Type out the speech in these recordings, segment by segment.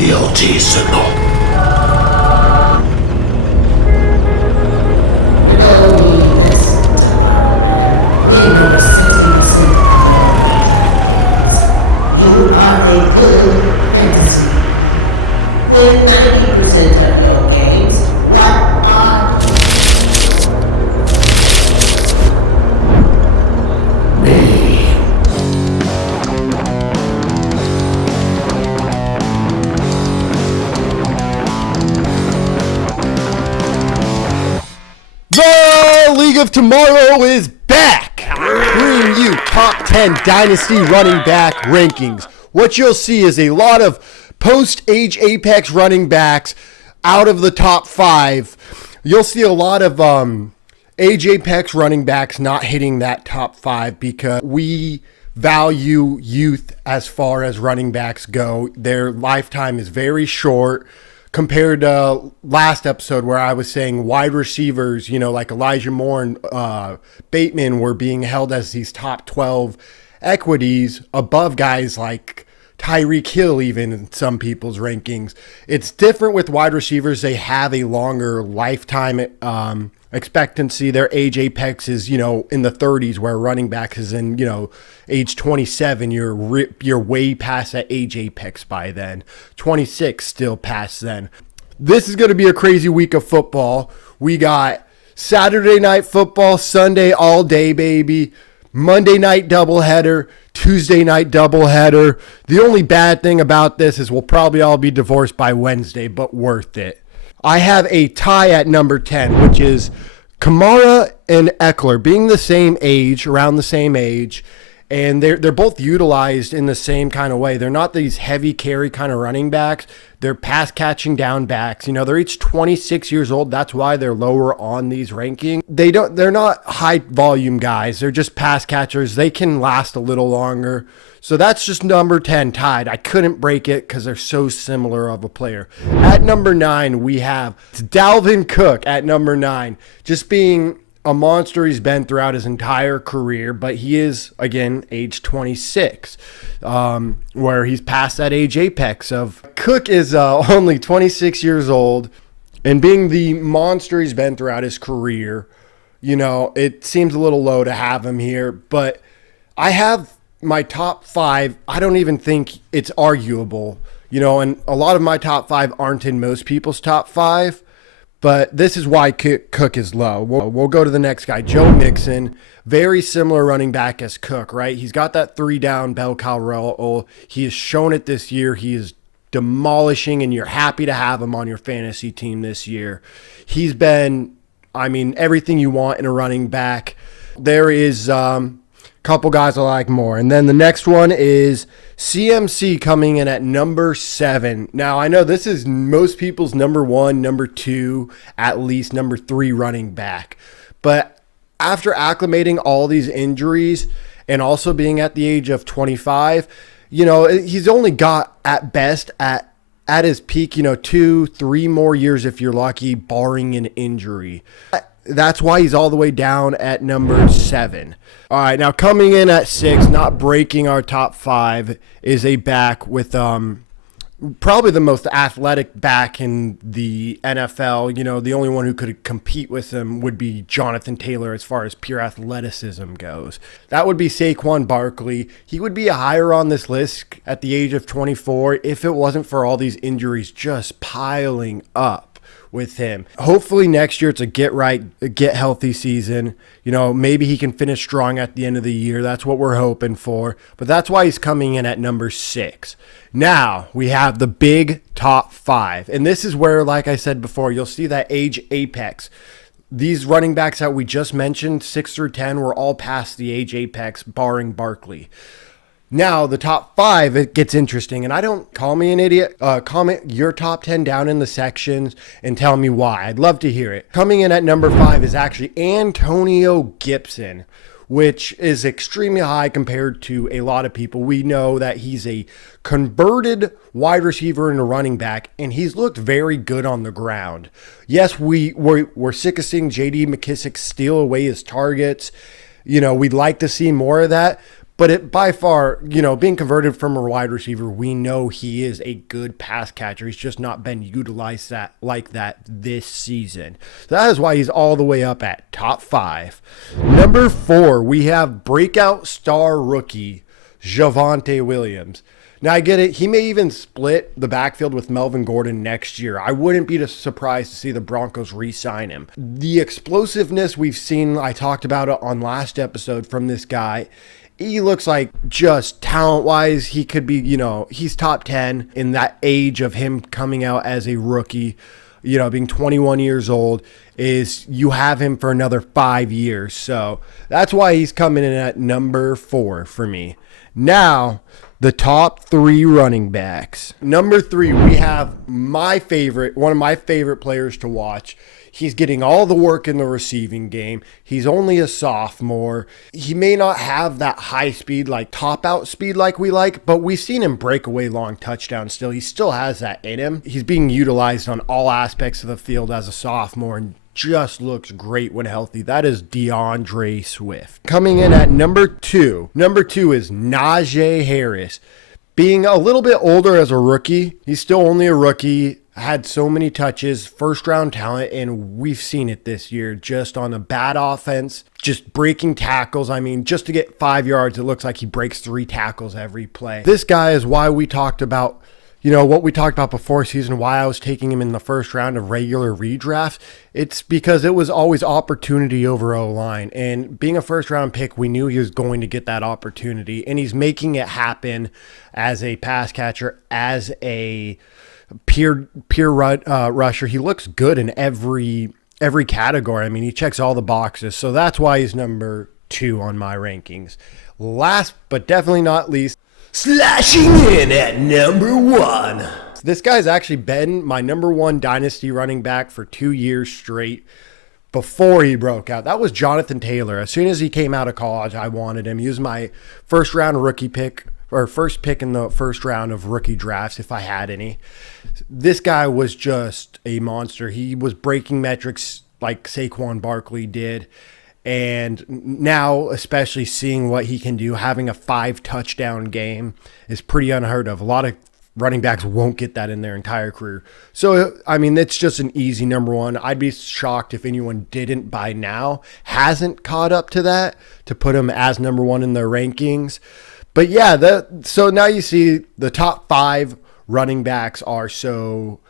The LT signal. You are a good fantasy. Win 90% of your games. What are me? The League of Tomorrow is back, bringing you top 10 Dynasty running back rankings. What you'll see is a lot of post-age apex running backs out of the top 5. You'll see a lot of age apex running backs not hitting that top 5 because we value youth as far as running backs go. Their lifetime is very short compared to last episode where I was saying wide receivers, like Elijah Moore and Bateman were being held as these top 12 equities above guys like Tyreek Hill, even in some people's rankings. It's different with wide receivers. They have a longer lifetime expectancy. Their age apex is, in the 30s, where running back is in, age 27. You're way past that age apex by then. 26 still past then. This is going to be a crazy week of football. We got Saturday night football, Sunday all day, baby. Monday night doubleheader, Tuesday night doubleheader. The only bad thing about this is we'll probably all be divorced by Wednesday, but worth it. I have a tie at number 10, which is Kamara and Eckler being the same age, around the same age, and they're both utilized in the same kind of way. They're not these heavy carry kind of running backs. They're pass catching down backs. They're each 26 years old. That's why they're lower on these rankings. They're not high volume guys. They're just pass catchers. They can last a little longer. So that's just number 10 tied. I couldn't break it because they're so similar of a player. At number 9, we have Dalvin Cook at number 9. Just being a monster he's been throughout his entire career, but he is, again, age 26, where he's past that age apex of Cook is only 26 years old, and being the monster he's been throughout his career, it seems a little low to have him here, but I have my top 5. I don't even think it's arguable, and a lot of my top 5 aren't in most people's top 5. But this is why Cook is low. We'll go to the next guy, Joe Nixon. Very similar running back as Cook, right? He's got that 3-down bell cow role. He has shown it this year. He is demolishing, and you're happy to have him on your fantasy team this year. He's been, everything you want in a running back. There is a couple guys I like more. And then the next one is CMC coming in at number 7. Now, I know this is most people's number 1, number 2, at least number 3 running back. But after acclimating all these injuries and also being at the age of 25, he's only got at best at his peak, 2-3 more years if you're lucky, barring an injury. That's why he's all the way down at number 7. All right, now coming in at 6, not breaking our top 5, is a back with probably the most athletic back in the NFL. The only one who could compete with him would be Jonathan Taylor as far as pure athleticism goes. That would be Saquon Barkley. He would be higher on this list at the age of 24 if it wasn't for all these injuries just piling up with him. Hopefully next year it's a get healthy season. Maybe he can finish strong at the end of the year. That's what we're hoping for. But that's why he's coming in at number 6. Now we have the big top 5. And this is where, like I said before, you'll see that age apex. These running backs that we just mentioned, 6 through 10, were all past the age apex, barring Barkley. Now, the top 5, it gets interesting, and I don't call me an idiot. Comment your top 10 down in the sections and tell me why. I'd love to hear it. Coming in at number 5 is actually Antonio Gibson, which is extremely high compared to a lot of people. We know that he's a converted wide receiver and a running back, and he's looked very good on the ground. Yes, we're sick of seeing J.D. McKissick steal away his targets. We'd like to see more of that. But it by far, being converted from a wide receiver, we know he is a good pass catcher. He's just not been utilized like that this season. So that is why he's all the way up at top 5. Number 4, we have breakout star rookie Javonte Williams. Now, I get it. He may even split the backfield with Melvin Gordon next year. I wouldn't be surprised to see the Broncos re-sign him. The explosiveness we've seen, I talked about it on last episode from this guy. He looks like just talent-wise, he could be, he's top 10 in that age of him coming out as a rookie, being 21 years old, is you have him for another 5 years. So that's why he's coming in at number 4 for me. Now, the top 3 running backs. Number 3, we have one of my favorite players to watch. He's getting all the work in the receiving game. He's only a sophomore. He may not have that high speed, like top out speed like we like, but we've seen him break away long touchdowns still. He still has that in him. He's being utilized on all aspects of the field as a sophomore and just looks great when healthy. That is DeAndre Swift. Coming in at number 2. Number 2 is Najee Harris. Being a little bit older as a rookie, he's still only a rookie. Had so many touches, first round talent, and we've seen it this year just on a bad offense, just breaking tackles. I mean, just to get 5 yards, it looks like he breaks 3 tackles every play. This guy is why we talked about, what we talked about before season, why I was taking him in the first round of regular redrafts. It's because it was always opportunity over O-line, and being a first round pick, we knew he was going to get that opportunity, and he's making it happen as a pass catcher, as a pure rusher. He looks good in every category. I mean, he checks all the boxes. So that's why he's number 2 on my rankings. Last but definitely not least, slashing in at number 1. This guy's actually been my number 1 dynasty running back for 2 years straight before he broke out. That was Jonathan Taylor. As soon as he came out of college, I wanted him. He was my first round rookie pick, or first pick in the first round of rookie drafts, if I had any. This guy was just a monster. He was breaking metrics like Saquon Barkley did. And now, especially seeing what he can do, having a 5 touchdown game is pretty unheard of. A lot of running backs won't get that in their entire career. So, I mean, it's just an easy number 1. I'd be shocked if anyone didn't by now, hasn't caught up to that, to put him as number 1 in their rankings. But yeah, so now you see the top 5 running backs are so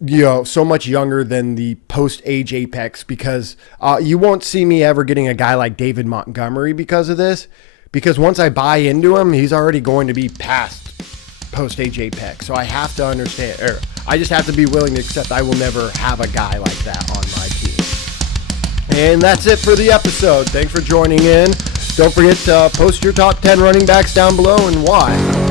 much younger than the post-age apex, because you won't see me ever getting a guy like David Montgomery because of this, because once I buy into him, he's already going to be past post-age apex. So I have to understand, or I just have to be willing to accept I will never have a guy like that on my team. And that's it for the episode. Thanks for joining in. Don't forget to post your top 10 running backs down below and why.